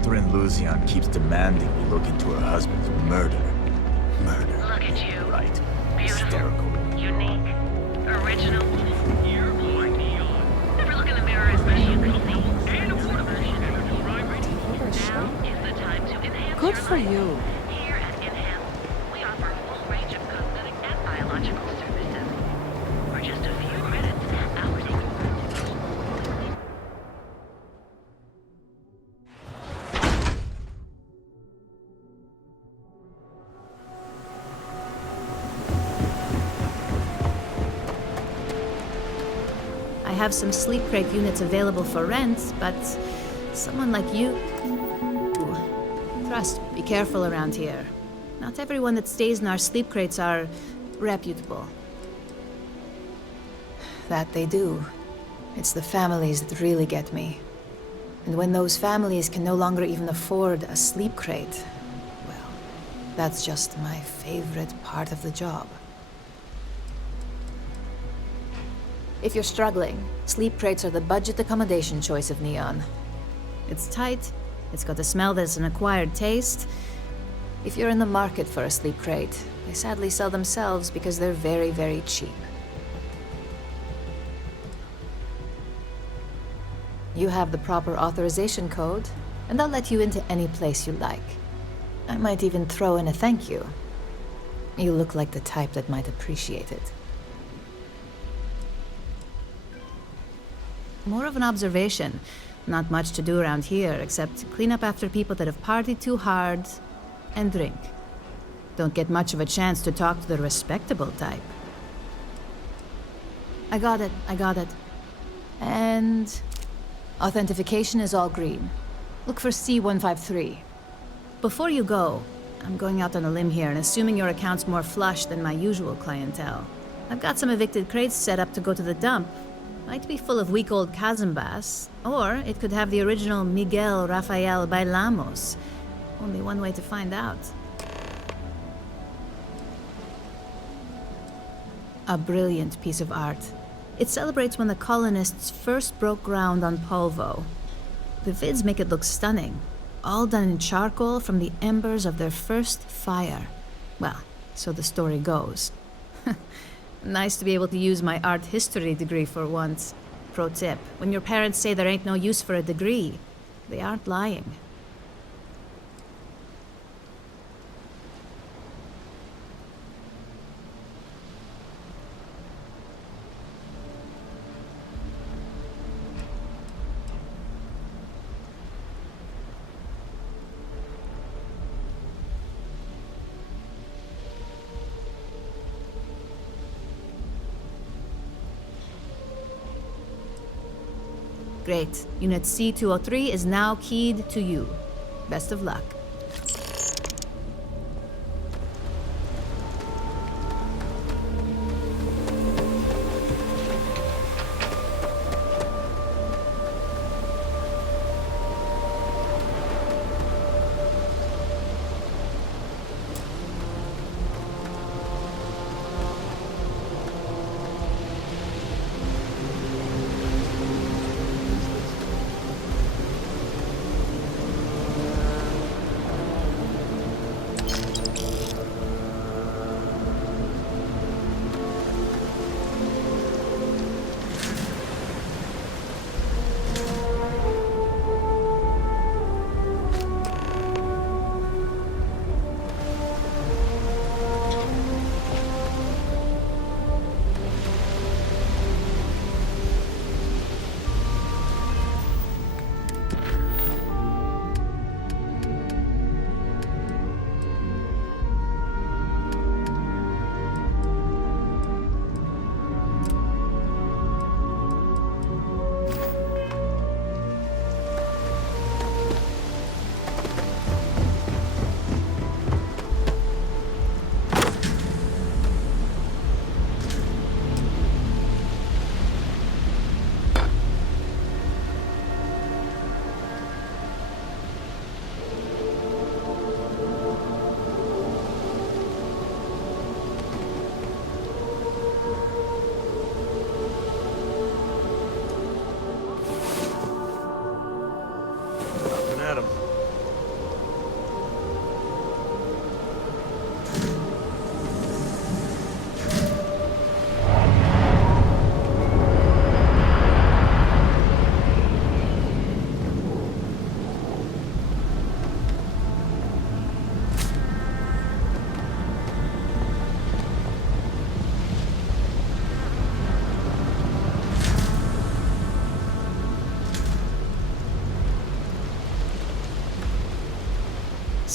Catherine Luzian keeps demanding we look into her husband's murder. Murder. Look at you. Right. Beautiful. Hysterical. Unique. Original. You're my neon. Never look in the mirror as much as you could see. And a water version. Now is the time to enhance Good your for life. you. Here at Enhance, we offer a full range of cosmetic and biological services. For just a few credits, our daily I have some sleep crate units available for rent, but someone like you... Trust, be careful around here. Not everyone that stays in our sleep crates are reputable. That they do. It's the families that really get me. And when those families can no longer even afford a sleep crate, well, that's just my favorite part of the job. If you're struggling, sleep crates are the budget accommodation choice of Neon. It's tight, it's got a smell that's an acquired taste. If you're in the market for a sleep crate, they sadly sell themselves because they're very, very cheap. You have the proper authorization code, and I'll let you into any place you like. I might even throw in a thank you. You look like the type that might appreciate it. More of an observation. Not much to do around here, except clean up after people that have partied too hard and drink. Don't get much of a chance to talk to the respectable type. I got it. And authentication is all green. Look for C153. Before you go, I'm going out on a limb here and assuming your account's more flush than my usual clientele. I've got some evicted crates set up to go to the dump. Might be full of week-old Cazimbas, or it could have the original Miguel Rafael Bailamos. Only one way to find out. A brilliant piece of art. It celebrates when the colonists first broke ground on Polvo. The vids make it look stunning, all done in charcoal from the embers of their first fire. Well, so the story goes. Nice to be able to use my art history degree for once. Pro tip, when your parents say there ain't no use for a degree, they aren't lying. Great. Unit C203 is now keyed to you. Best of luck.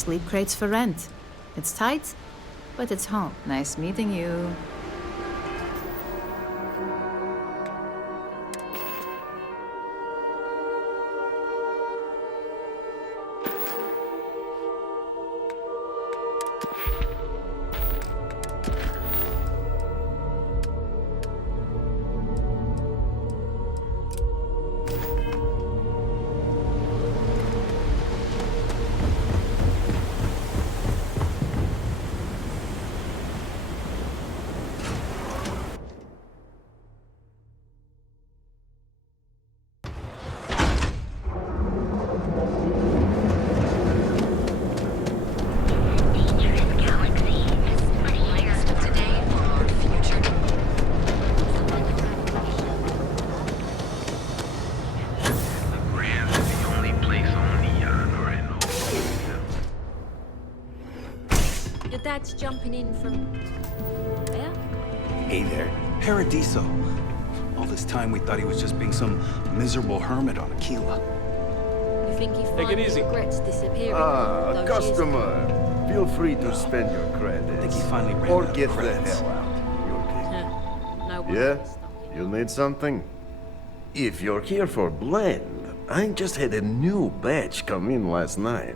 sleep crates for rent. It's tight, but it's home. Nice meeting you. Your dad's jumping in from... where? Hey there, Paradiso. All this time we thought he was just being some miserable hermit on Aquila. You think he finally regrets disappearing? Ah, those customer. Feel free to spend your credits. I think he finally ran Or out of get the credits. hell out. You're okay. Years? No wonder Yeah? he's stuck in. You need something? If you're here for blend, I just had a new batch come in last night.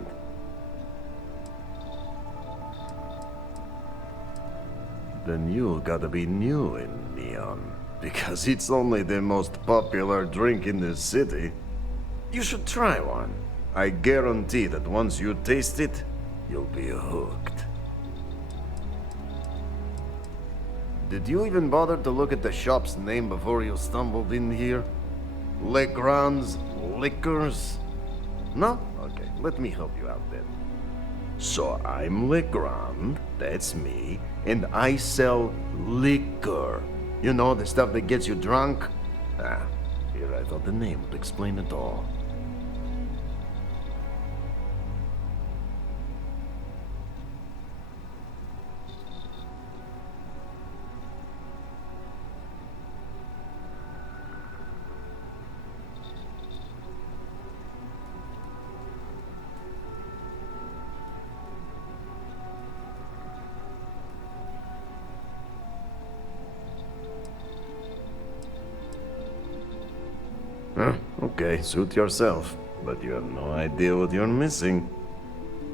Then you gotta be new in Neon, because it's only the most popular drink in the city. You should try one. I guarantee that once you taste it, you'll be hooked. Did you even bother to look at the shop's name before you stumbled in here? Legrand's Liquors? No? Okay, let me help you out then. So I'm Legrand, that's me, and I sell liquor. You know, the stuff that gets you drunk? Ah, here I thought the name would explain it all. Huh, okay, suit yourself. But you have no idea what you're missing.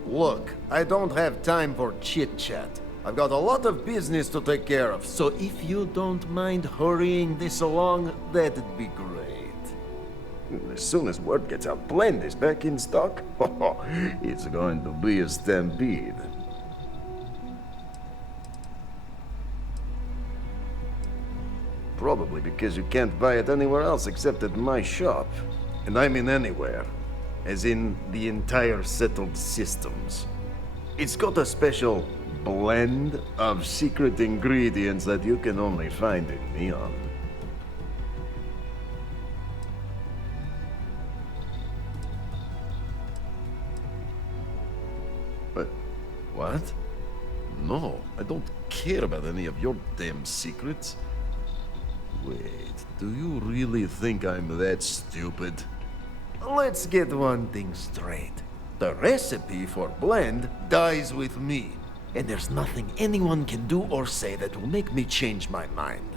Look, I don't have time for chit-chat. I've got a lot of business to take care of, so if you don't mind hurrying this along, that'd be great. As soon as word gets out Blend is back in stock, it's going to be a stampede. Probably because you can't buy it anywhere else except at my shop. And I mean anywhere. As in the entire settled systems. It's got a special blend of secret ingredients that you can only find in Neon. But what? No, I don't care about any of your damn secrets. Wait, do you really think I'm that stupid? Let's get one thing straight. The recipe for blend dies with me, and there's nothing anyone can do or say that will make me change my mind.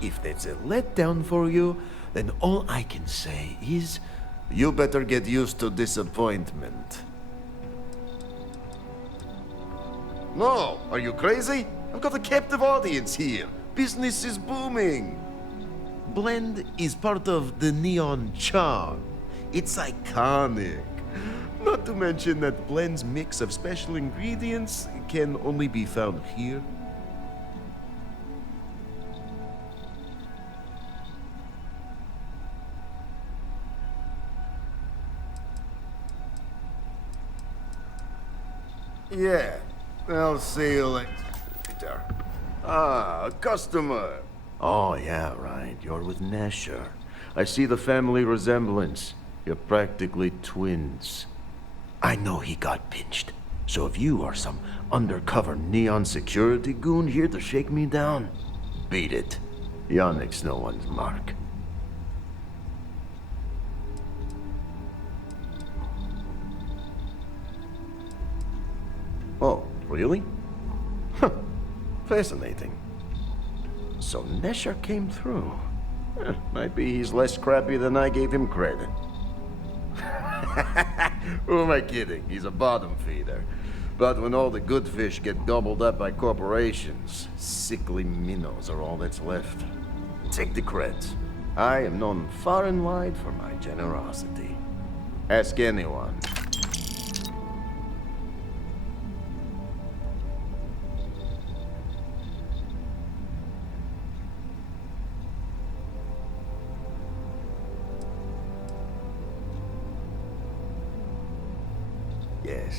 If that's a letdown for you, then all I can say is, you better get used to disappointment. No, are you crazy? I've got a captive audience here. Business is booming. Blend is part of the Neon charm. It's iconic. Not to mention that Blend's mix of special ingredients can only be found here. Yeah, I'll see you later. Ah, a customer. Oh, yeah, right. You're with Nasher. I see the family resemblance. You're practically twins. I know he got pinched. So if you are some undercover Neon security goon here to shake me down, beat it. Yannick's no one's mark. Really? Huh. Fascinating. So Nesher came through. Might be he's less crappy than I gave him credit. Who am I kidding? He's a bottom feeder. But when all the good fish get gobbled up by corporations, sickly minnows are all that's left. Take the creds. I am known far and wide for my generosity. Ask anyone.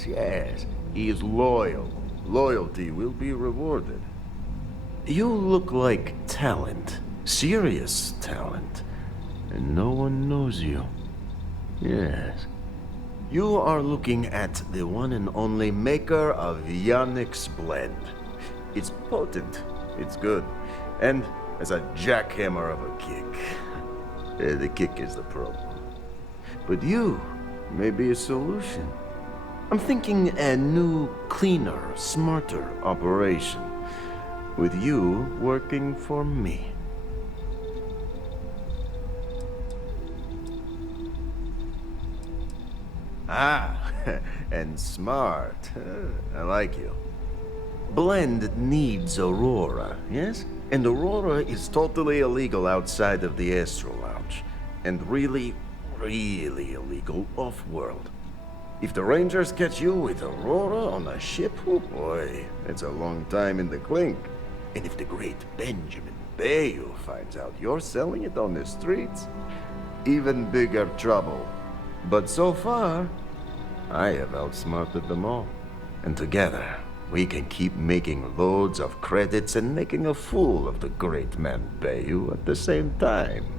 Yes. He is loyal. Loyalty will be rewarded. You look like talent. Serious talent. And no one knows you. Yes. You are looking at the one and only maker of Yannick's blend. It's potent. It's good. And as a jackhammer of a kick. The kick is the problem. But you may be a solution. I'm thinking a new, cleaner, smarter operation. With you working for me. Ah, and smart. I like you. Blend needs Aurora, yes? And Aurora is totally illegal outside of the Astro Lounge. And really, really illegal off-world. If the Rangers catch you with Aurora on a ship, oh boy, it's a long time in the clink. And if the great Benjamin Bayou finds out you're selling it on the streets, even bigger trouble. But so far, I have outsmarted them all. And together, we can keep making loads of credits and making a fool of the great man Bayou at the same time.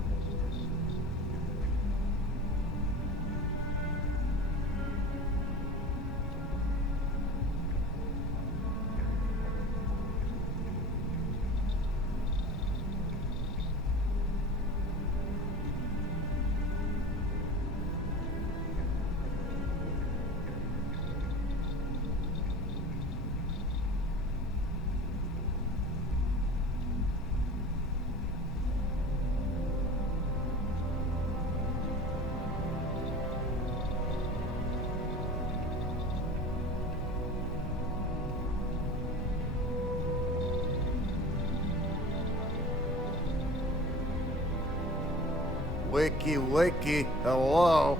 Wakey, hello?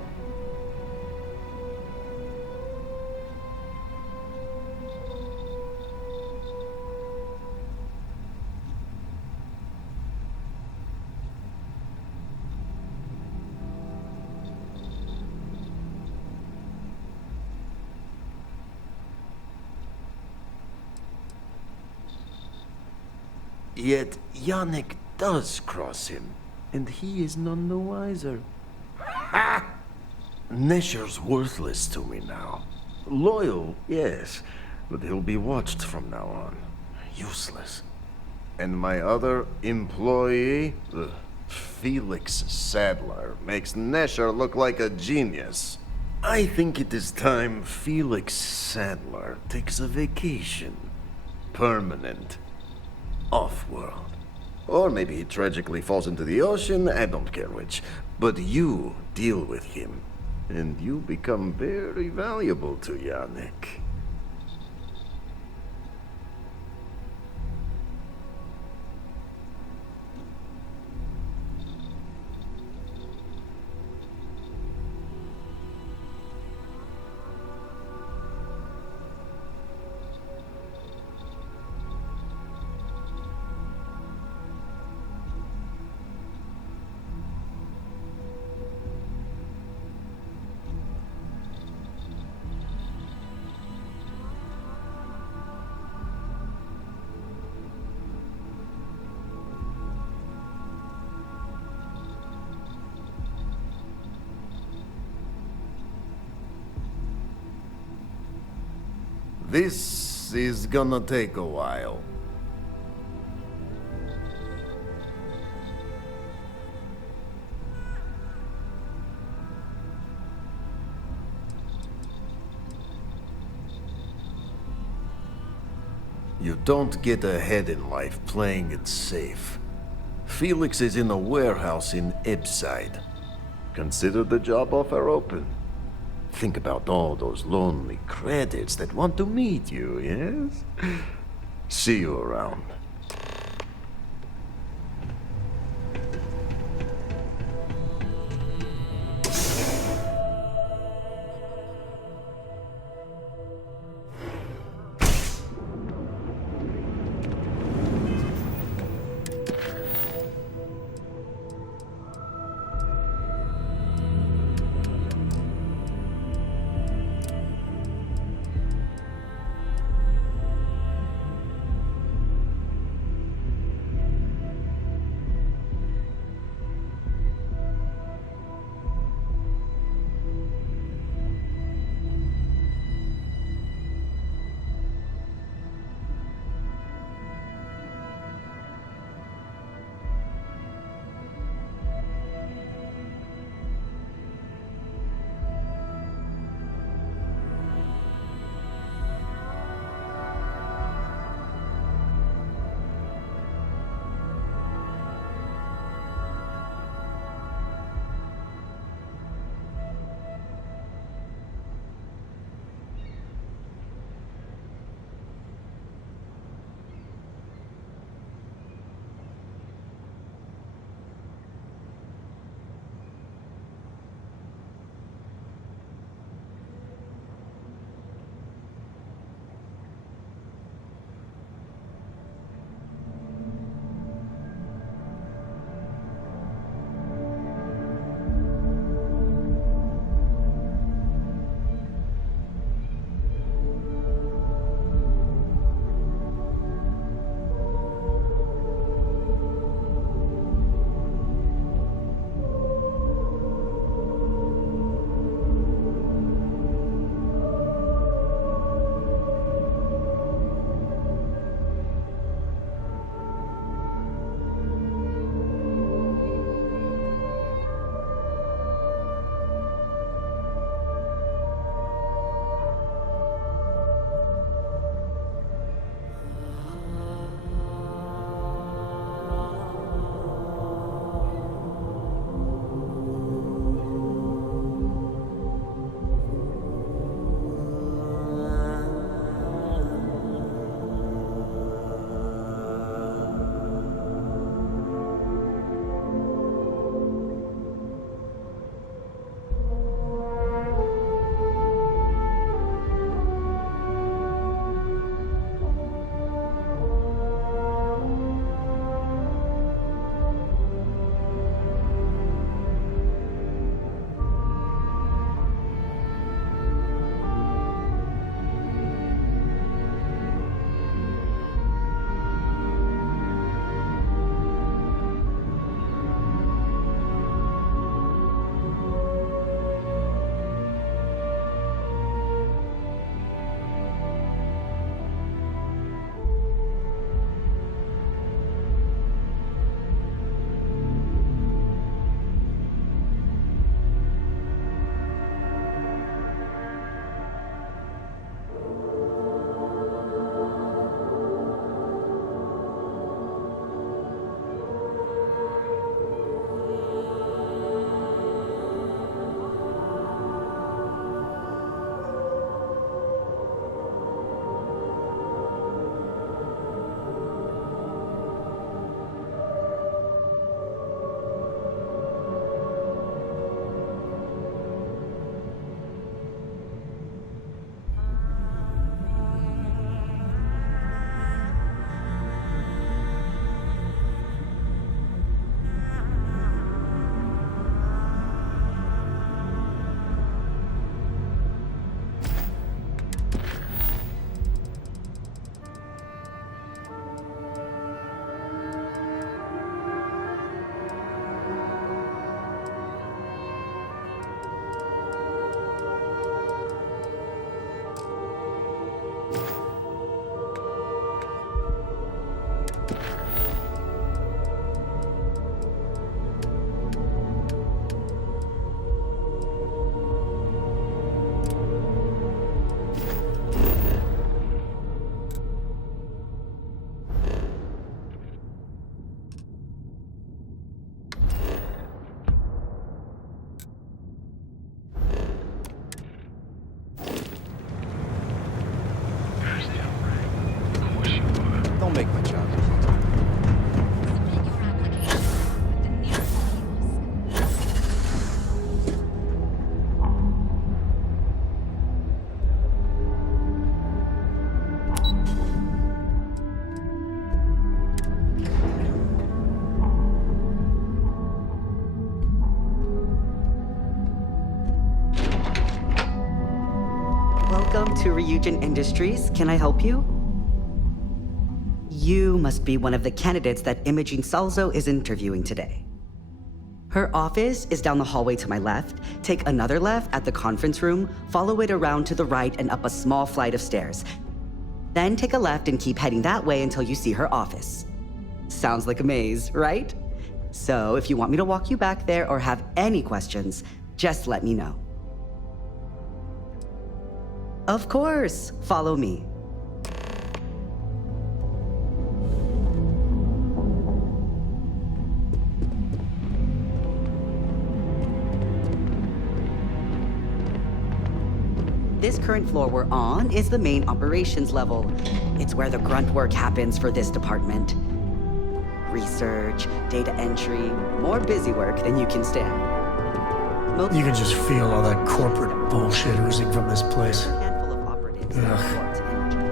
Yet Yannick does cross him, and he is none the wiser. Ha! Nesher's worthless to me now. Loyal, yes, but he'll be watched from now on. Useless. And my other employee, Felix Sadler, makes Nesher look like a genius. I think it is time Felix Sadler takes a vacation. Permanent. Off-world. Or maybe he tragically falls into the ocean, I don't care which. But you deal with him, and you become very valuable to Yannick. This is gonna take a while. You don't get ahead in life playing it safe. Felix is in a warehouse in Ebbside. Consider the job offer open. Think about all those lonely credits that want to meet you, yes? See you around. to Ryujin Industries. Can I help you? You must be one of the candidates that Imogene Salzo is interviewing today. Her office is down the hallway to my left. Take another left at the conference room, follow it around to the right and up a small flight of stairs. Then take a left and keep heading that way until you see her office. Sounds like a maze, right? So if you want me to walk you back there or have any questions, just let me know. Of course, follow me. This current floor we're on is the main operations level. It's where the grunt work happens for this department. Research, data entry, more busy work than you can stand. You can just feel all that corporate bullshit oozing from this place. A handful of operatives that Ugh. report to Imogene.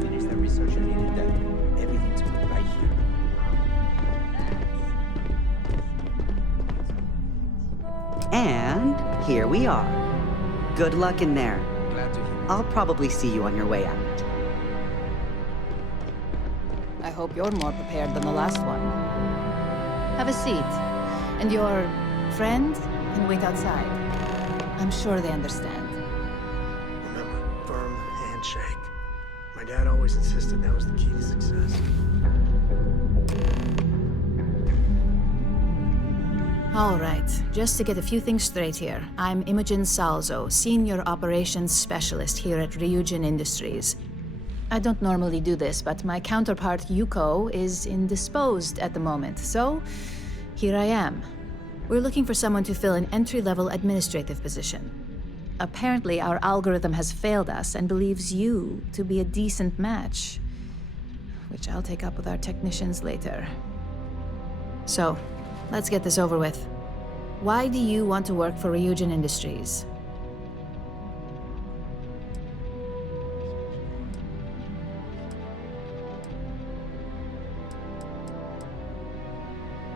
Finish that research I needed done. Everything's right here. And here we are. Good luck in there. Glad to hear. I'll probably see you on your way out. I hope you're more prepared than the last one. Have a seat. And your friend can wait outside. I'm sure they understand. Remember, firm handshake. My dad always insisted that was the key to success. All right, just to get a few things straight here. I'm Imogen Salzo, Senior Operations Specialist here at Ryujin Industries. I don't normally do this, but my counterpart Yuko is indisposed at the moment, so here I am. We're looking for someone to fill an entry-level administrative position. Apparently, our algorithm has failed us and believes you to be a decent match, which I'll take up with our technicians later. So, let's get this over with. Why do you want to work for Ryujin Industries?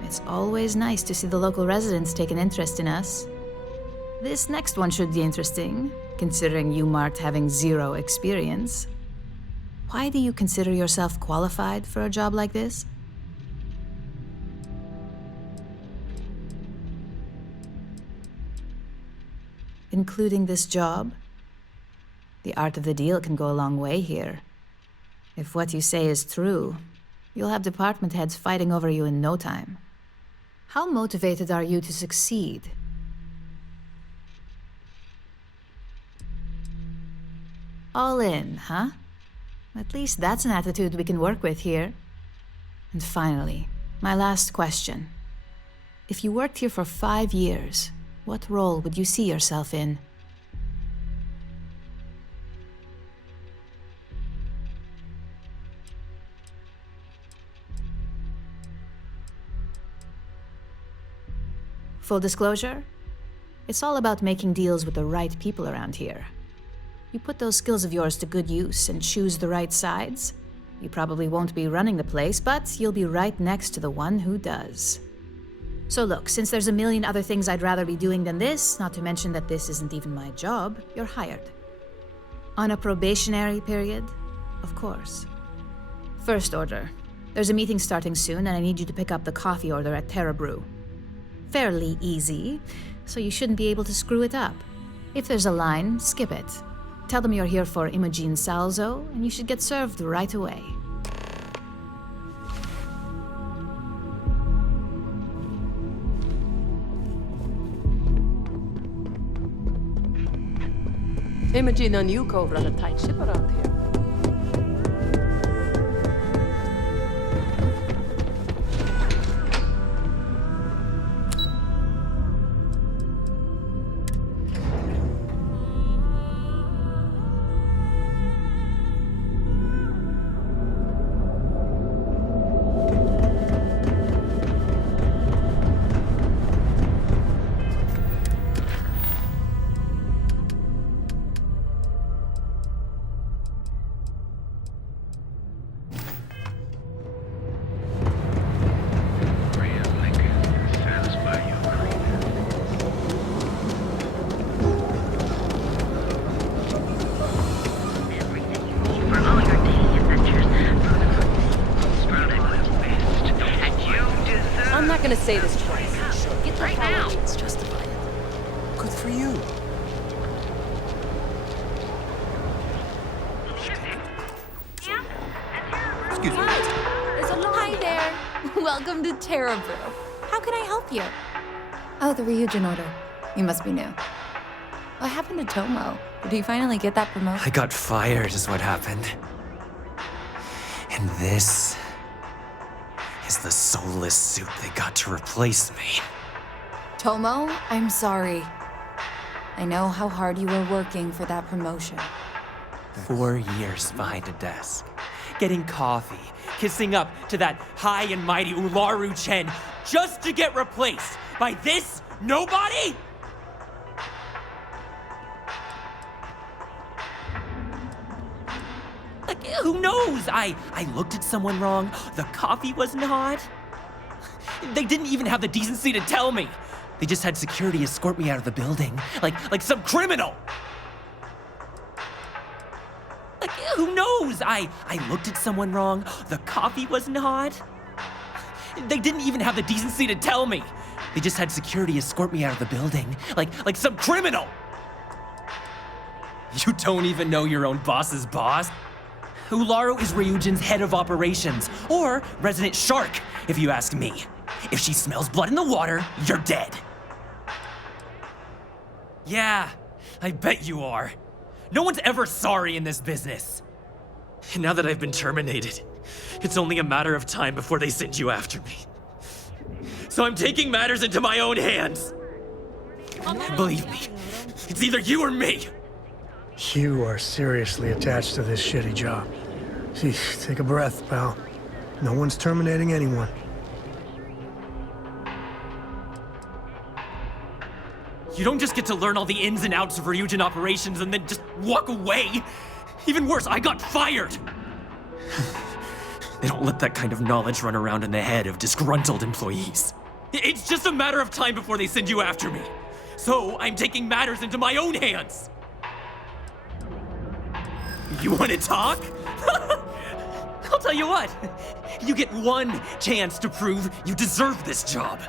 It's always nice to see the local residents take an interest in us. This next one should be interesting, considering you marked having 0 experience. Why do you consider yourself qualified for a job like this? Including this job? The art of the deal can go a long way here. If what you say is true, you'll have department heads fighting over you in no time. How motivated are you to succeed? All in, huh? At least that's an attitude we can work with here. And finally, my last question. If you worked here for 5 years, what role would you see yourself in? Full disclosure, it's all about making deals with the right people around here. You put those skills of yours to good use and choose the right sides, you probably won't be running the place, but you'll be right next to the one who does. So look, since there's a million other things I'd rather be doing than this, not to mention that this isn't even my job, you're hired. On a probationary period, of course. First order. There's a meeting starting soon, and I need you to pick up the coffee order at Terra Brew. Fairly easy, so you shouldn't be able to screw it up. If there's a line, skip it. Tell them you're here for Imogen Salzo, and you should get served right away. Imogen and Yuko run a tight ship around here. gonna say this twice. Get the Right now. It's justified. Good for you. Excuse me. There's a line. Hi there. Welcome to Terra Brew. How can I help you? Oh, the Ryujin order. You must be new. What happened to Tomo? Did he finally get that promotion? I got fired is what happened. And this is the soulless suit they got to replace me. Tomo, I'm sorry. I know how hard you were working for that promotion. 4 years behind a desk, getting coffee, kissing up to that high and mighty Ularu Chen, just to get replaced by this nobody? Like, who knows? I looked at someone wrong, the coffee wasn't hot. They didn't even have the decency to tell me. They just had security escort me out of the building, like some criminal. Like, who knows? I looked at someone wrong, the coffee wasn't hot. They didn't even have the decency to tell me. They just had security escort me out of the building, like some criminal. You don't even know your own boss's boss? Ularu is Ryujin's head of operations, or resident shark, if you ask me. If she smells blood in the water, you're dead. Yeah, I bet you are. No one's ever sorry in this business. And now that I've been terminated, it's only a matter of time before they send you after me. So I'm taking matters into my own hands. Believe me, it's either you or me. You are seriously attached to this shitty job. Gee, take a breath, pal. No one's terminating anyone. You don't just get to learn all the ins and outs of Ryujin operations and then just walk away. Even worse, I got fired. They don't let that kind of knowledge run around in the head of disgruntled employees. It's just a matter of time before they send you after me. So I'm taking matters into my own hands. You want to talk? I'll tell you what. You get one chance to prove you deserve this job.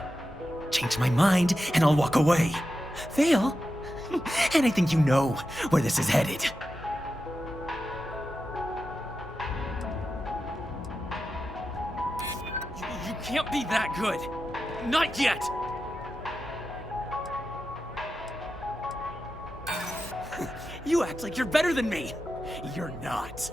Change my mind and I'll walk away. Fail, and I think you know where this is headed. You can't be that good. Not yet. You act like you're better than me. You're not.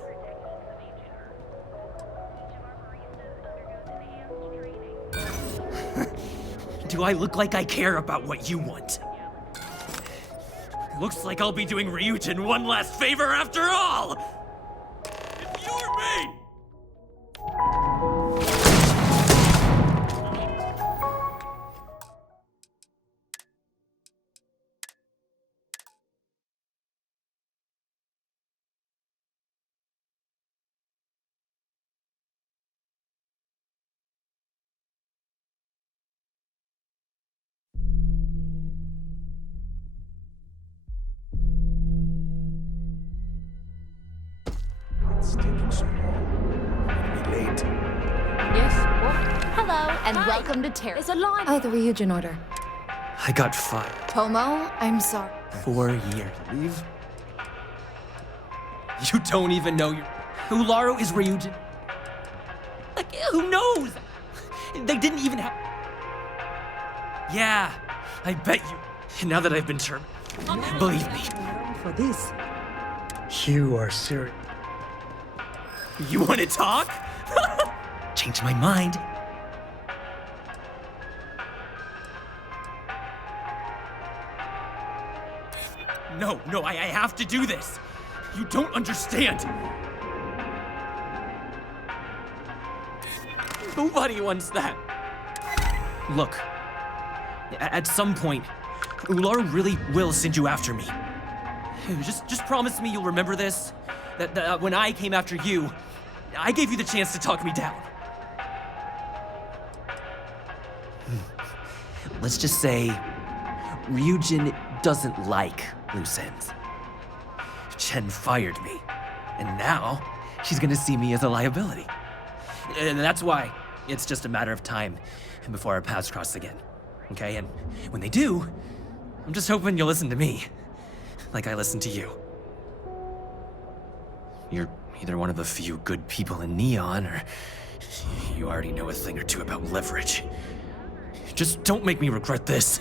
Do I look like I care about what you want? Looks like I'll be doing Ryujin one last favor after all! If you're me! It's taking so long. I'm gonna be late. Yes, what? Hello, and Hi. welcome to Terra. There's a line. Oh, the Ryujin order. I got fired. Tomo, I'm sorry. 4 years. Leave? You don't even know your... Ularu is Ryujin. Like, who knows? They didn't even have... Yeah, I bet you. And now that I've been terminated, believe me. For this. You are serious. You want to talk? Change my mind. No, I have to do this. You don't understand. Nobody wants that. Look, at some point, Ularu really will send you after me. Just promise me you'll remember this. That when I came after you, I gave you the chance to talk me down. Let's just say Ryujin doesn't like loose ends. Chen fired me, and now she's gonna see me as a liability. And that's why It's just a matter of time before our paths cross again. Okay? And when they do, I'm just hoping you'll listen to me. Like I listen to you. You're either one of the few good people in Neon, or you already know a thing or two about leverage. Just don't make me regret this.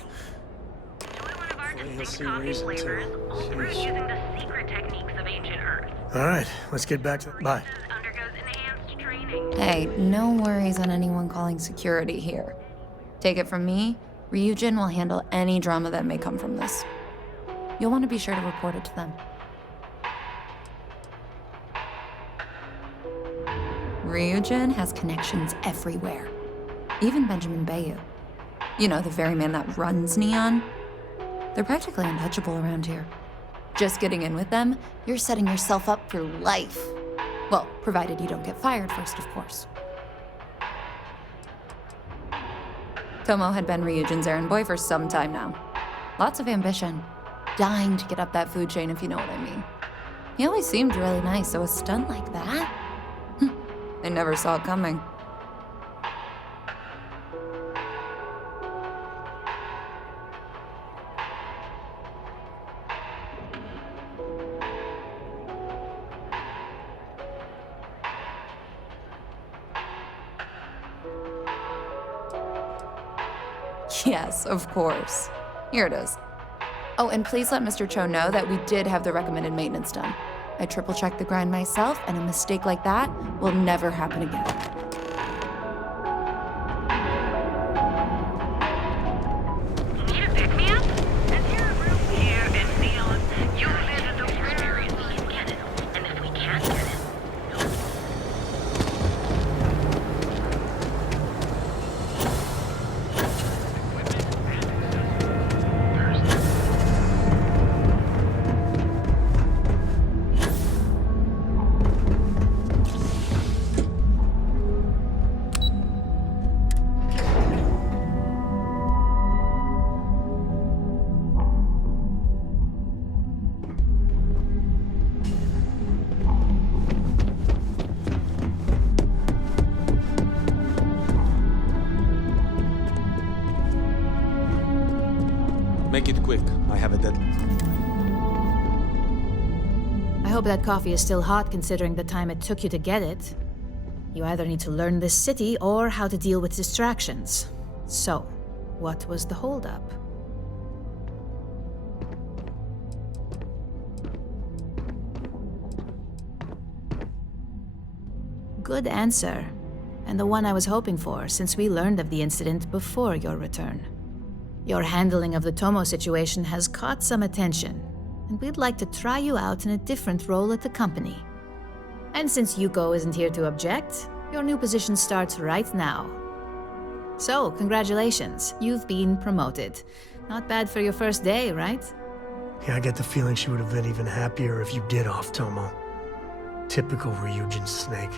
Let's see reason to. Using the secret techniques of ancient Earth. All right, let's get back to. Bye. Undergoes enhanced training. Hey, no worries on anyone calling security here. Take it from me, Ryujin will handle any drama that may come from this. You'll want to be sure to report it to them. Ryujin has connections everywhere. Even Benjamin Bayou. You know, the very man that runs Neon. They're practically untouchable around here. Just getting in with them, you're setting yourself up for life. Well, provided you don't get fired first, of course. Tomo had been Ryujin's errand boy for some time now. Lots of ambition. Dying to get up that food chain, if you know what I mean. He always seemed really nice, so a stunt like that? They never saw it coming. Yes, of course. Here it is. Oh, and please let Mr. Cho know that we did have the recommended maintenance done. I triple-checked the grind myself, and a mistake like that will never happen again. Need a pick-me-up? Is there a room here in Neon? You live in the experience. We can get it. And if we can't get it, Make it quick. I have a deadline. I hope that coffee is still hot considering the time it took you to get it. You either need to learn this city or how to deal with distractions. So, what was the holdup? Good answer, and the one I was hoping for since we learned of the incident before your return. Your handling of the Tomo situation has caught some attention, and we'd like to try you out in a different role at the company. And since Yuko isn't here to object, your new position starts right now. So, congratulations, you've been promoted. Not bad for your first day, right? Yeah, I get the feeling she would have been even happier if you did off Tomo. Typical Ryujin snake.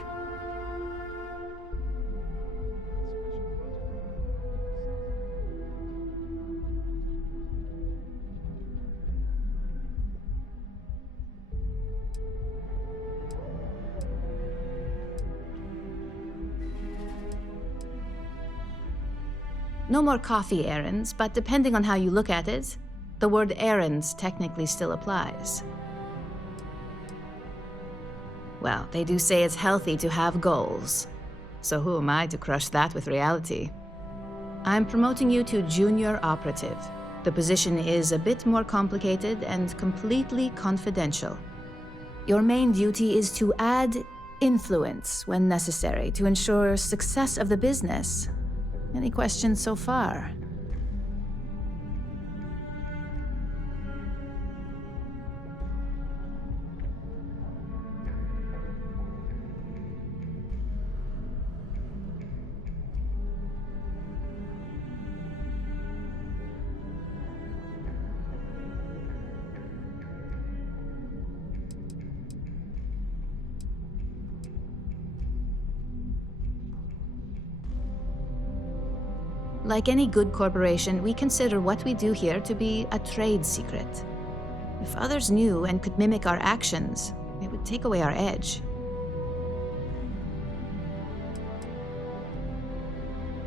No more coffee errands, but depending on how you look at it, the word errands technically still applies. Well, they do say it's healthy to have goals. So who am I to crush that with reality? I'm promoting you to junior operative. The position is a bit more complicated and completely confidential. Your main duty is to add influence when necessary to ensure success of the business. Any questions so far? Like any good corporation, we consider what we do here to be a trade secret. If others knew and could mimic our actions, it would take away our edge.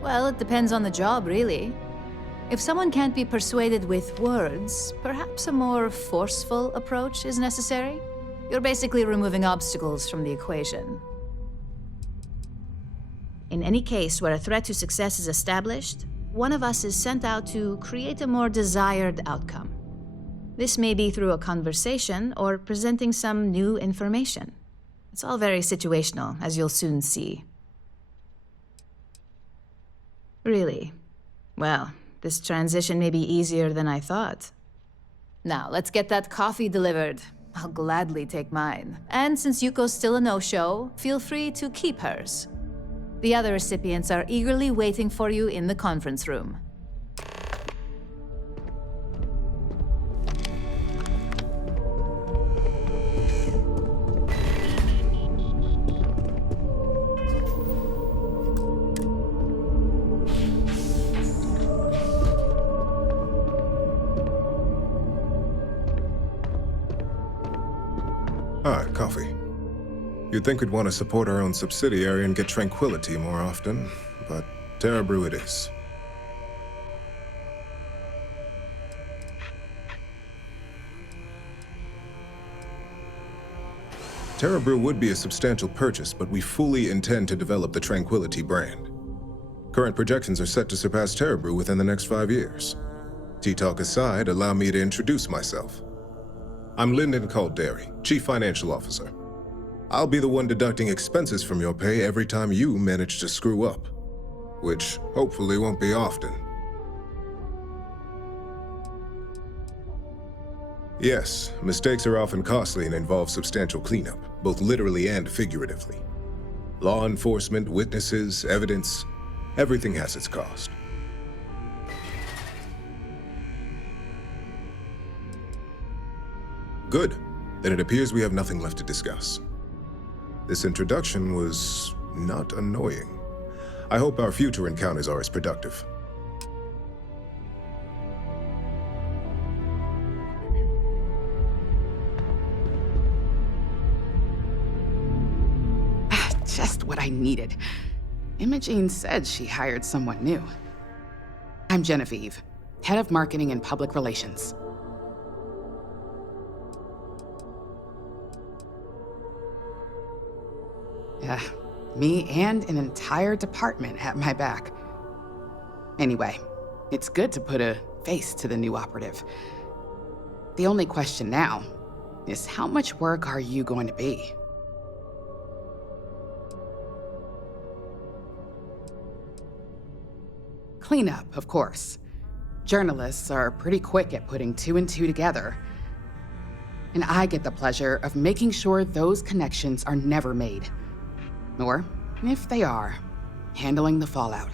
Well, it depends on the job, really. If someone can't be persuaded with words, perhaps a more forceful approach is necessary. You're basically removing obstacles from the equation. In any case where a threat to success is established, one of us is sent out to create a more desired outcome. This may be through a conversation or presenting some new information. It's all very situational, as you'll soon see. Really? Well, this transition may be easier than I thought. Now, let's get that coffee delivered. I'll gladly take mine. And since Yuko's still a no-show, feel free to keep hers. The other recipients are eagerly waiting for you in the conference room. Ah, coffee. You'd think we'd want to support our own subsidiary and get tranquility more often, but Terra Brew it is. Terra Brew would be a substantial purchase, but we fully intend to develop the Tranquility brand. Current projections are set to surpass Terra Brew within the next 5 years. Tea-talk aside, allow me to introduce myself. I'm Lyndon Calderi, Chief Financial Officer. I'll be the one deducting expenses from your pay every time you manage to screw up, which hopefully won't be often. Yes, mistakes are often costly and involve substantial cleanup, both literally and figuratively. Law enforcement, witnesses, evidence, everything has its cost. Good. Then it appears we have nothing left to discuss. This introduction was not annoying. I hope our future encounters are as productive. Just what I needed. Imogene said she hired someone new. I'm Genevieve, Head of Marketing and Public Relations. Yeah, me and an entire department at my back. Anyway, it's good to put a face to the new operative. The only question now is how much work are you going to be? Cleanup, of course. Journalists are pretty quick at putting 2 and 2 together. And I get the pleasure of making sure those connections are never made. Or, if they are, handling the fallout.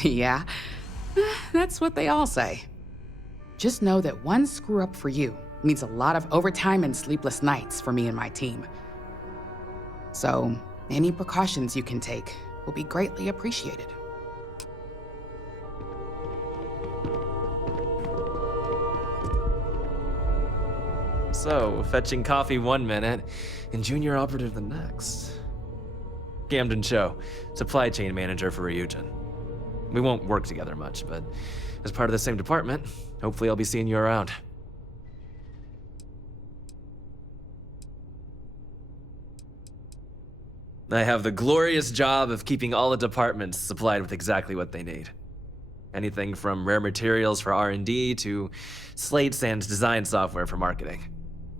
Yeah, that's what they all say. Just know that one screw-up for you means a lot of overtime and sleepless nights for me and my team. So, any precautions you can take will be greatly appreciated. So, fetching coffee 1 minute, and junior operative the next. Camden Cho, supply chain manager for Ryujin. We won't work together much, but as part of the same department, hopefully I'll be seeing you around. I have the glorious job of keeping all the departments supplied with exactly what they need. Anything from rare materials for R&D to slates and design software for marketing.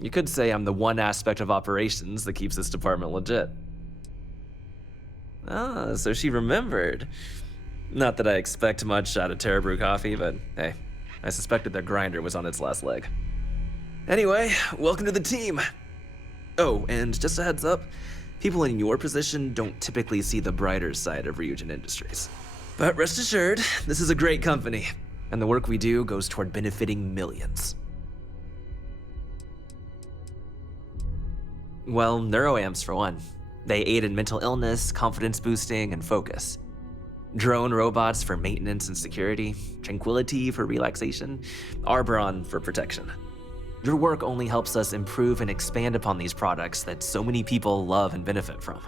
You could say I'm the one aspect of operations that keeps this department legit. Ah, so she remembered. Not that I expect much out of Terra Brew Coffee, but hey, I suspected their grinder was on its last leg. Anyway, welcome to the team. Oh, and just a heads up, people in your position don't typically see the brighter side of Ryujin Industries. But rest assured, this is a great company, and the work we do goes toward benefiting millions. Well, neuroamps for one. They aid in mental illness, confidence boosting, and focus. Drone robots for maintenance and security, tranquility for relaxation, Arbron for protection. Your work only helps us improve and expand upon these products that so many people love and benefit from.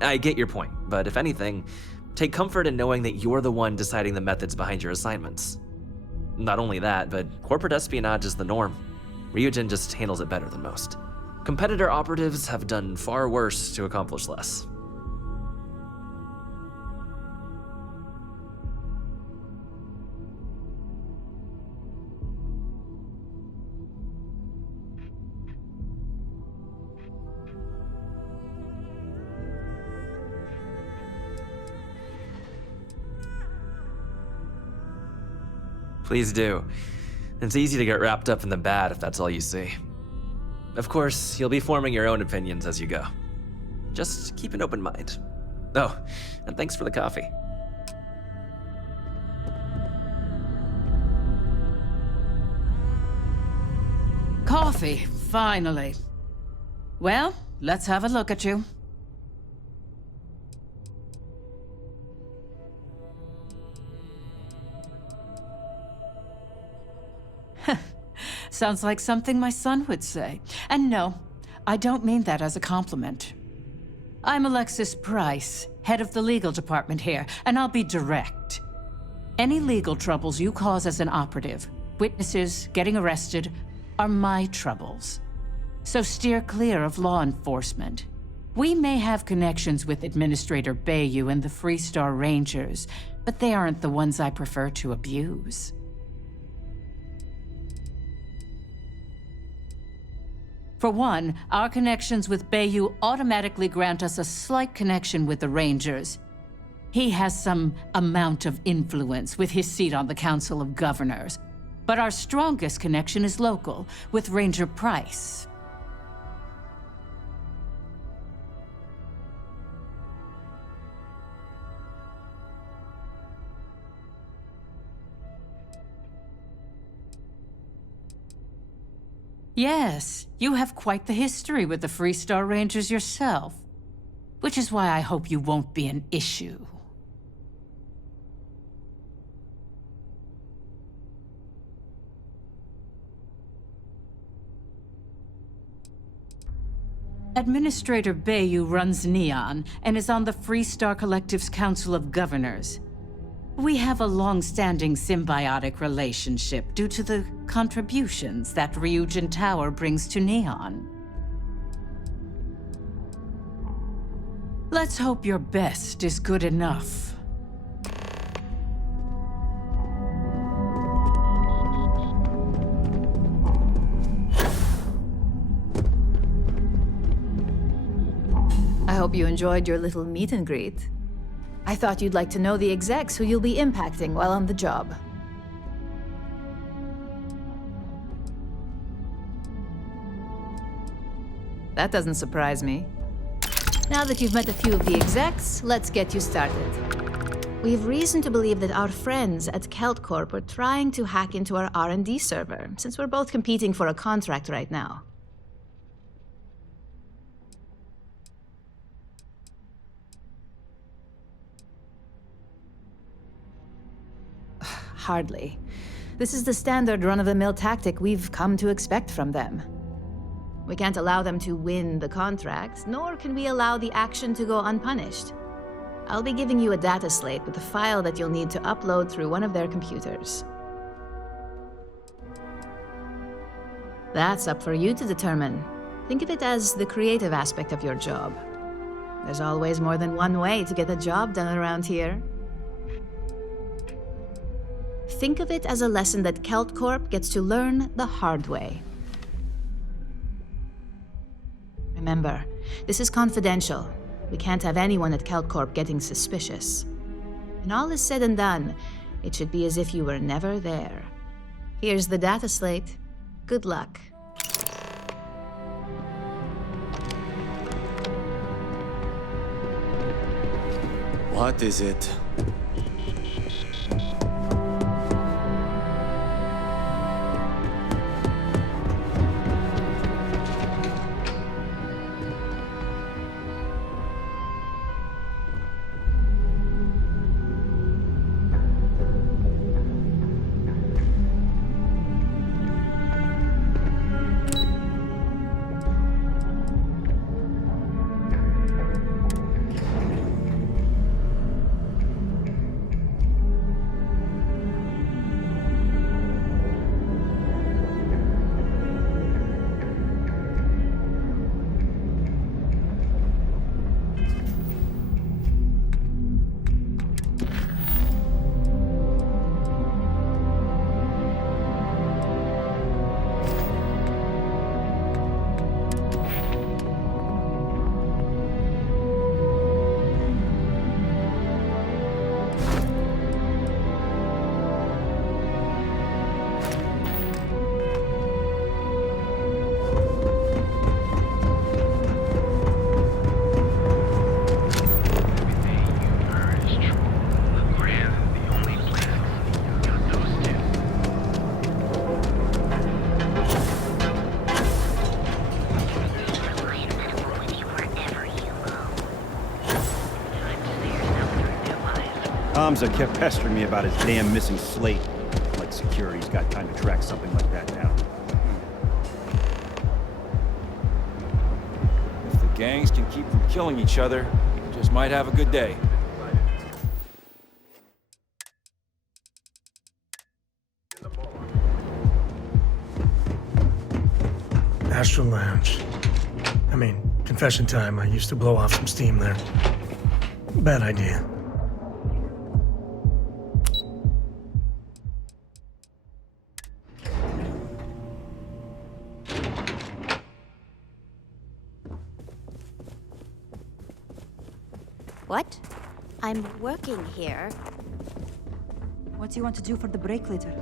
I get your point, but if anything, take comfort in knowing that you're the one deciding the methods behind your assignments. Not only that, but corporate espionage is the norm. Ryujin just handles it better than most. Competitor operatives have done far worse to accomplish less. Please do. It's easy to get wrapped up in the bad if that's all you see. Of course, you'll be forming your own opinions as you go. Just keep an open mind. Oh, and thanks for the coffee. Coffee, finally. Well, let's have a look at you. Sounds like something my son would say. And no, I don't mean that as a compliment. I'm Alexis Price, head of the legal department here, and I'll be direct. Any legal troubles you cause as an operative, witnesses, getting arrested, are my troubles. So steer clear of law enforcement. We may have connections with Administrator Bayou and the Freestar Rangers, but they aren't the ones I prefer to abuse. For one, our connections with Bayou automatically grant us a slight connection with the Rangers. He has some amount of influence with his seat on the Council of Governors. But our strongest connection is local, with Ranger Price. Yes, you have quite the history with the Freestar Rangers yourself. Which is why I hope you won't be an issue. Administrator Bayou runs Neon and is on the Freestar Collective's Council of Governors. We have a long-standing symbiotic relationship due to the contributions that Ryujin Tower brings to Neon. Let's hope your best is good enough. I hope you enjoyed your little meet and greet. I thought you'd like to know the execs who you'll be impacting while on the job. That doesn't surprise me. Now that you've met a few of the execs, let's get you started. We have reason to believe that our friends at Kelt Corp are trying to hack into our R&D server, since we're both competing for a contract right now. Hardly. This is the standard run-of-the-mill tactic we've come to expect from them. We can't allow them to win the contract, nor can we allow the action to go unpunished. I'll be giving you a data slate with a file that you'll need to upload through one of their computers. That's up for you to determine. Think of it as the creative aspect of your job. There's always more than one way to get the job done around here. Think of it as a lesson that Kelt Corp gets to learn the hard way. Remember, this is confidential. We can't have anyone at Kelt Corp getting suspicious. When all is said and done, it should be as if you were never there. Here's the data slate. Good luck. What is it? Hamza kept pestering me about his damn missing slate. Like security's got time to track something like that down. If the gangs can keep from killing each other, we just might have a good day. Astral Lounge. I mean, confession time, I used to blow off some steam there. Bad idea. What? I'm working here. What do you want to do for the break later?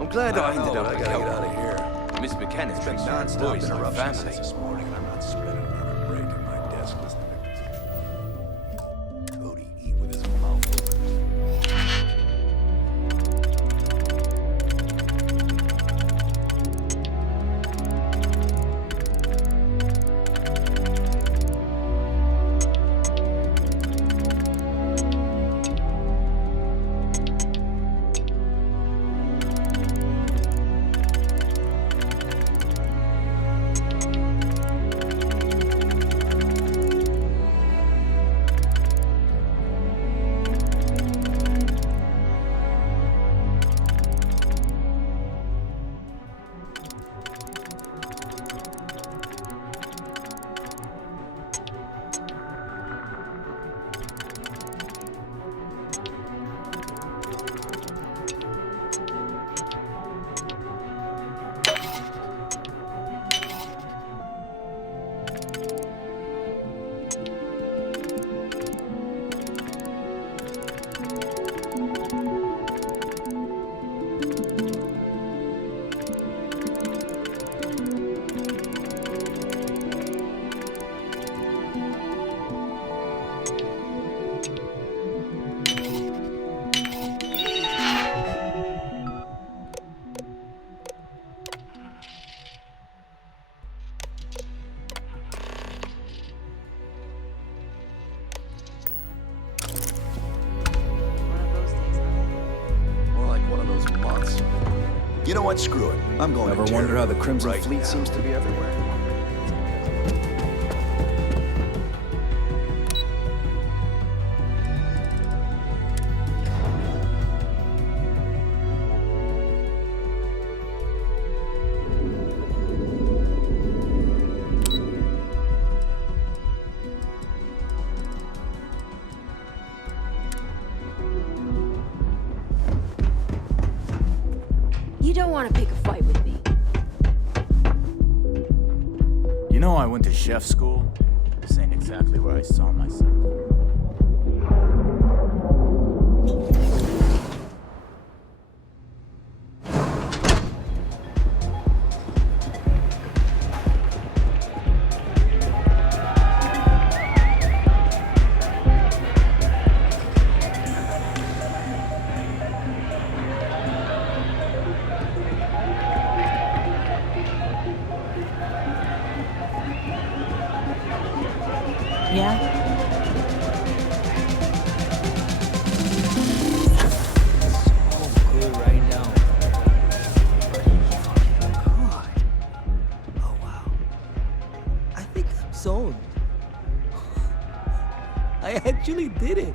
I'm glad I ended up. I gotta get out of here. Miss McKenna's been Non-stop my interruptions family. this morning, and I'm not spreading another break at my desk listening to Cody eat with his mouth open. You know what? Screw it. I'm going to Ever wonder how the Crimson right Fleet now. seems to be everywhere? You don't want to pick a fight with me. You know I went to chef school? This ain't exactly where I saw myself. Yeah? So good right now. God. Oh wow. I think I'm sold. I actually did it.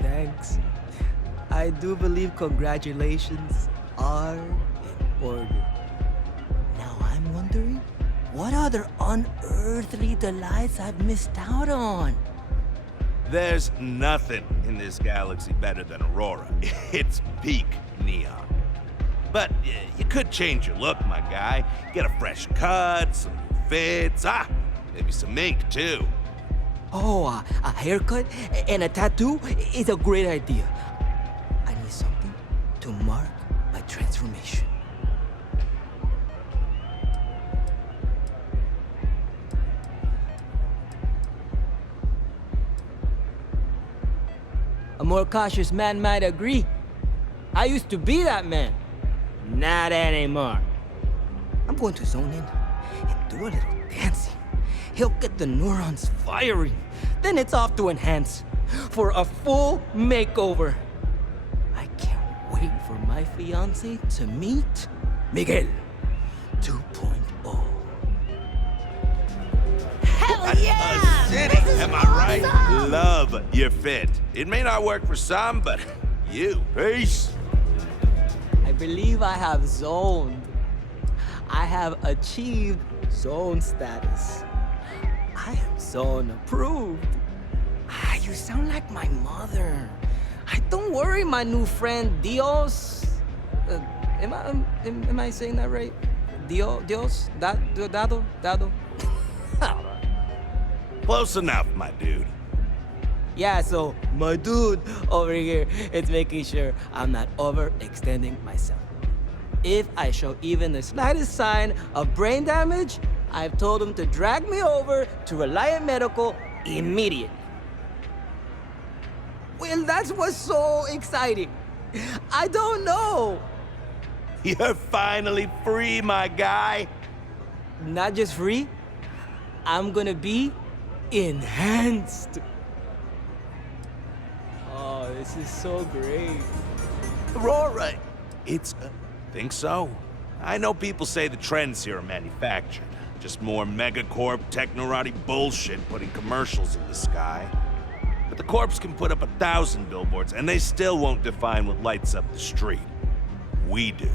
Thanks. I do believe congratulations are in order. Now I'm wondering, what other unearthly delights I've missed out on? There's nothing in this galaxy better than Aurora. It's peak neon. But you could change your look, my guy. Get a fresh cut, some fits, maybe some ink too. Oh, a haircut and a tattoo is a great idea. I need something to mark my transformation. A more cautious man might agree. I used to be that man. Not anymore. I'm going to zone in and do a little dancing. He'll get the neurons firing. Then it's off to enhance for a full makeover. I can't wait for my fiance to meet Miguel 2.0. Hell yeah! A city, am I right? Awesome! Love your fit. It may not work for some, but you. Peace. I believe I have zoned. I have achieved zone status. I am zone approved. Ah, you sound like my mother. Don't worry, my new friend Dios. Am I saying that right? Dios? Dado? Close enough, my dude. Yeah, so my dude over here is making sure I'm not overextending myself. If I show even the slightest sign of brain damage, I've told him to drag me over to Reliant Medical immediately. Well, that's what's so exciting. I don't know. You're finally free, my guy. Not just free, I'm gonna be enhanced. Oh, this is so great. Aurora, it's... think so? I know people say the trends here are manufactured. Just more megacorp, technorati bullshit putting commercials in the sky. But the corps can put up 1,000 billboards and they still won't define what lights up the street. We do.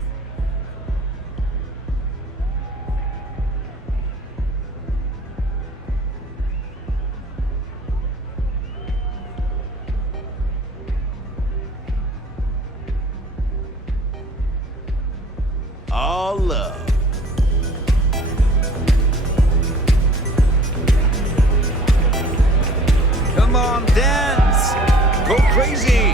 All love. Come on, dance! Go crazy!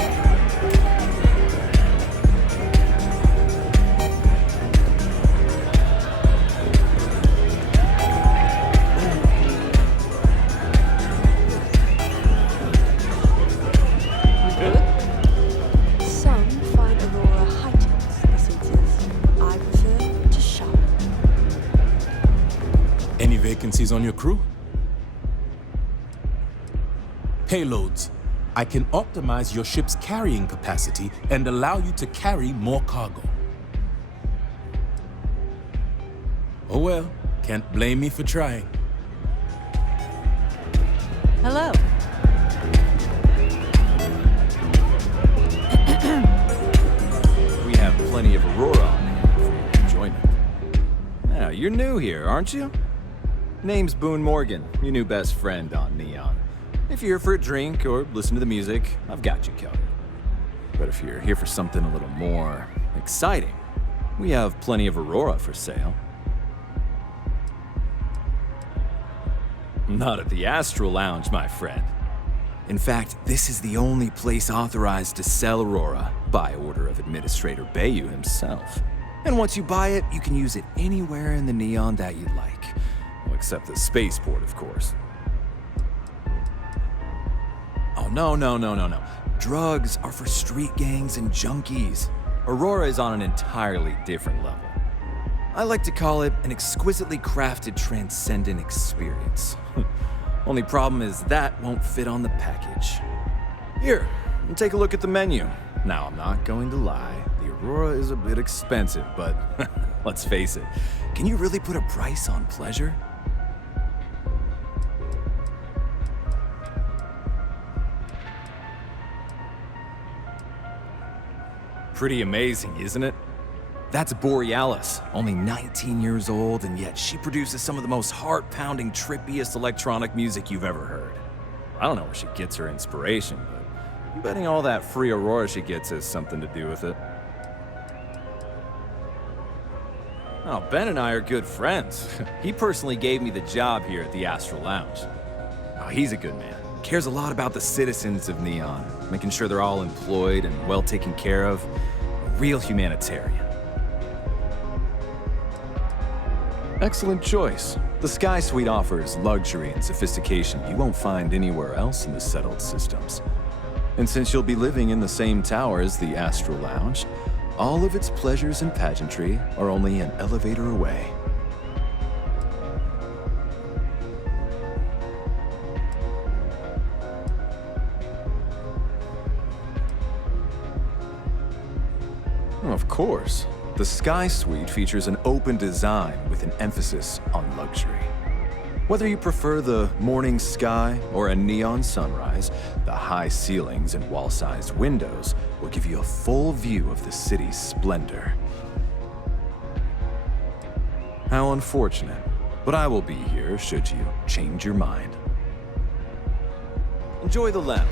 Some find Aurora heightens the senses. I prefer to sharpen. Any vacancies on your crew? Payloads. I can optimize your ship's carrying capacity and allow you to carry more cargo. Oh well, can't blame me for trying. Hello. We have plenty of Aurora on hand for your enjoyment. Now, you're new here, aren't you? Name's Boone Morgan, your new best friend on Neon. If you're here for a drink or listen to the music, I've got you covered. But if you're here for something a little more exciting, we have plenty of Aurora for sale. Not at the Astral Lounge, my friend. In fact, this is the only place authorized to sell Aurora by order of Administrator Bayou himself. And once you buy it, you can use it anywhere in the Neon that you'd like. Well, except the spaceport, of course. Oh, no. Drugs are for street gangs and junkies. Aurora is on an entirely different level. I like to call it an exquisitely crafted transcendent experience. Only problem is that won't fit on the package. Here, take a look at the menu. Now, I'm not going to lie, the Aurora is a bit expensive, but let's face it, can you really put a price on pleasure? Pretty amazing, isn't it? That's Borealis, only 19 years old, and yet she produces some of the most heart-pounding, trippiest electronic music you've ever heard. I don't know where she gets her inspiration, but I'm betting all that free Aurora she gets has something to do with it. Oh, Ben and I are good friends. He personally gave me the job here at the Astral Lounge. Oh, he's a good man. Cares a lot about the citizens of Neon, making sure they're all employed and well taken care of. A real humanitarian. Excellent choice. The Sky Suite offers luxury and sophistication you won't find anywhere else in the settled systems. And since you'll be living in the same tower as the Astral Lounge, all of its pleasures and pageantry are only an elevator away. Of course. The Sky Suite features an open design with an emphasis on luxury. Whether you prefer the morning sky or a neon sunrise, the high ceilings and wall-sized windows will give you a full view of the city's splendor. How unfortunate, but I will be here should you change your mind. Enjoy the lounge.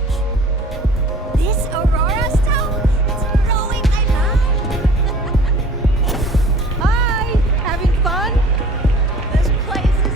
This Aurora stuff? It's blowing my mind. Hi! Having fun? This place is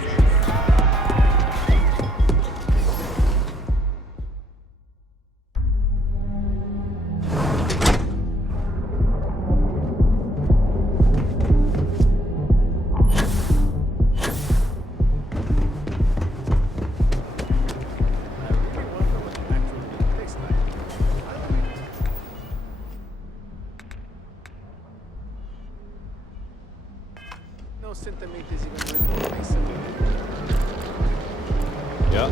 No centimeters even with my centimeter. Yeah.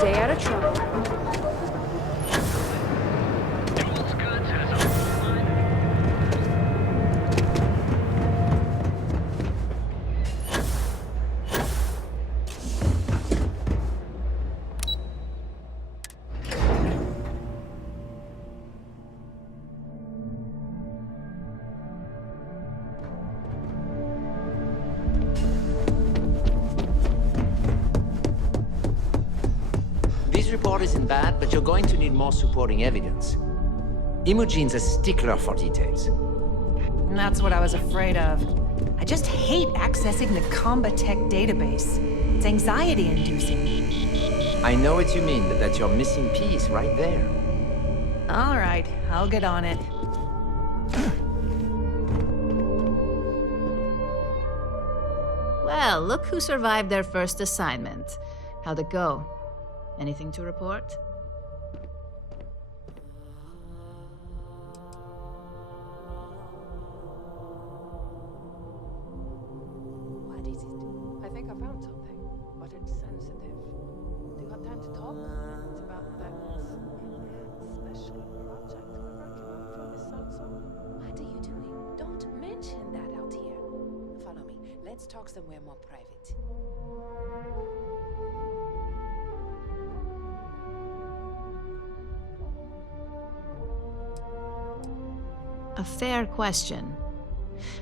Stay out of trouble. This report isn't bad, but you're going to need more supporting evidence. Imogene's a stickler for details. And that's what I was afraid of. I just hate accessing the Combatech database. It's anxiety-inducing. I know what you mean, but that's your missing piece right there. All right, I'll get on it. Well, look who survived their first assignment. How'd it go? Anything to report? What is it? I think I found something, but it's sensitive. Do you have time to talk? It's about that special project we're working on for Miss So-so. What are you doing? Don't mention that out here. Follow me. Let's talk somewhere more private. A fair question.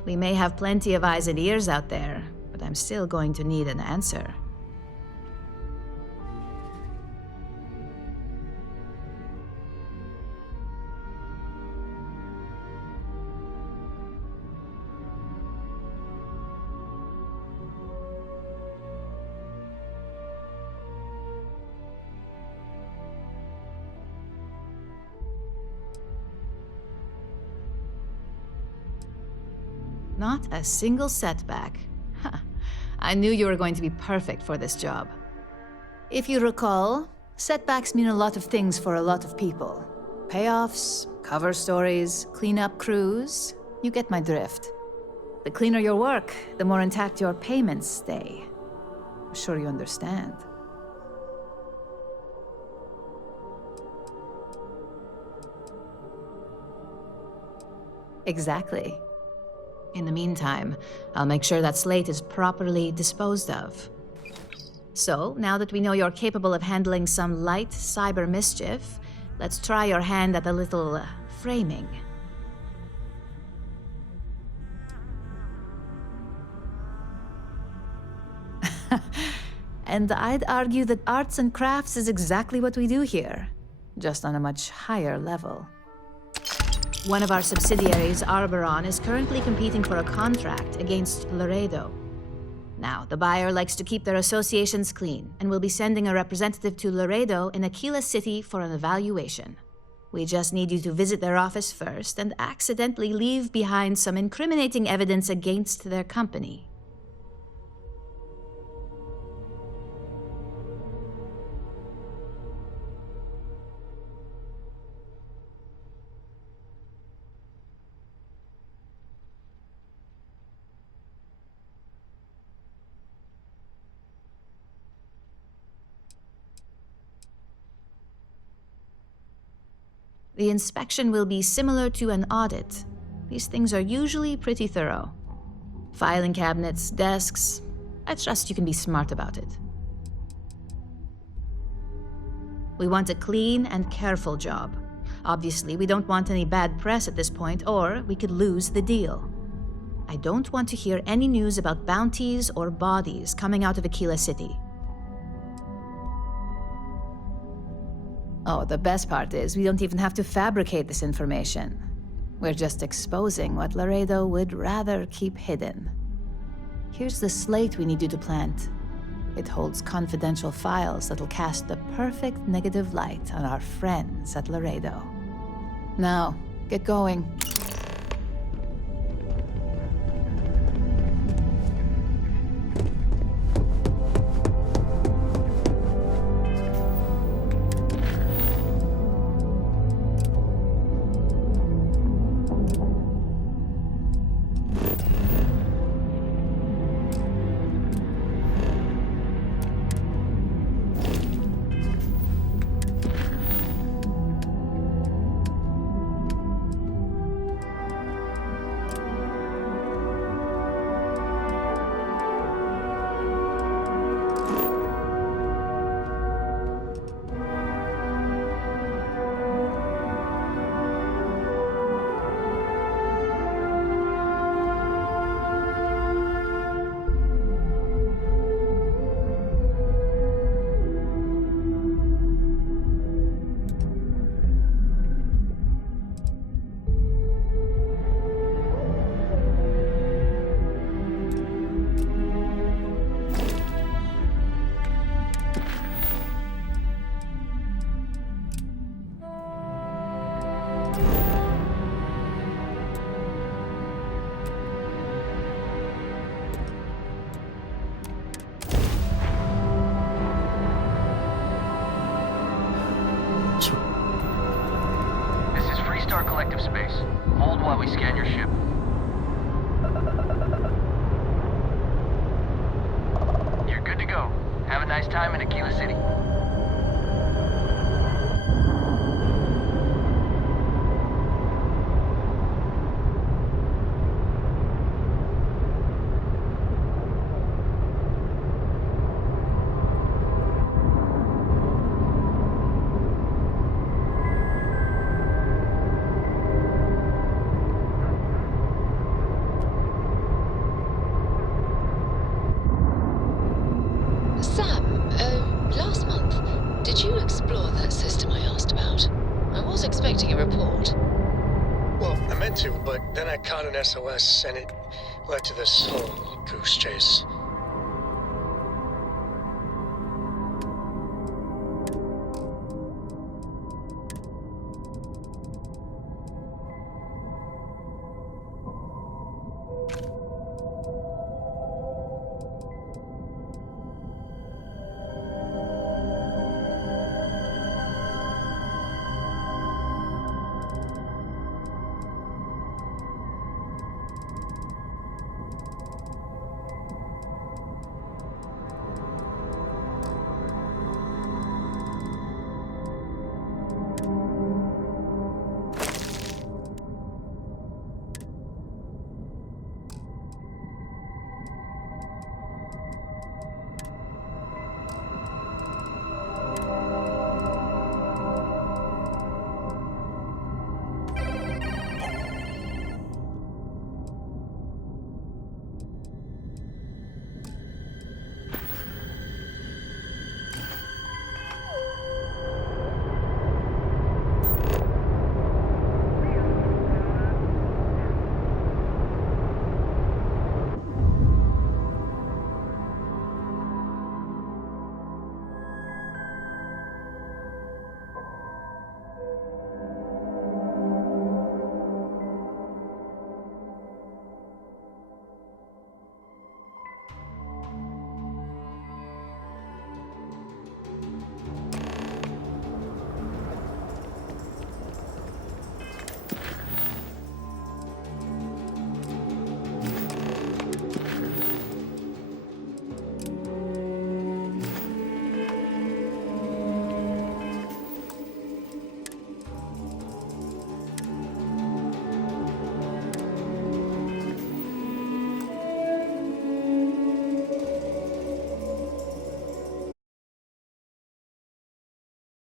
We may have plenty of eyes and ears out there, but I'm still going to need an answer. Not a single setback. I knew you were going to be perfect for this job. If you recall, setbacks mean a lot of things for a lot of people. Payoffs, cover stories, cleanup crews. You get my drift. The cleaner your work, the more intact your payments stay. I'm sure you understand. Exactly. In the meantime, I'll make sure that slate is properly disposed of. So, now that we know you're capable of handling some light cyber mischief, let's try your hand at a little framing. And I'd argue that arts and crafts is exactly what we do here, just on a much higher level. One of our subsidiaries, Arboron, is currently competing for a contract against Laredo. Now, the buyer likes to keep their associations clean, and will be sending a representative to Laredo in Aquila City for an evaluation. We just need you to visit their office first and accidentally leave behind some incriminating evidence against their company. The inspection will be similar to an audit. These things are usually pretty thorough. Filing cabinets, desks. I trust you can be smart about it. We want a clean and careful job. Obviously, we don't want any bad press at this point, or we could lose the deal. I don't want to hear any news about bounties or bodies coming out of Aquila City. Oh, the best part is we don't even have to fabricate this information. We're just exposing what Laredo would rather keep hidden. Here's the slate we need you to plant. It holds confidential files that'll cast the perfect negative light on our friends at Laredo. Now, get going. base. Hold while we scan your ship. You're good to go. Have a nice time in Aquila City. Sam, last month, did you explore that system I asked about? I was expecting a report. Well, I meant to, but then I caught an SOS and it led to this whole goose chase.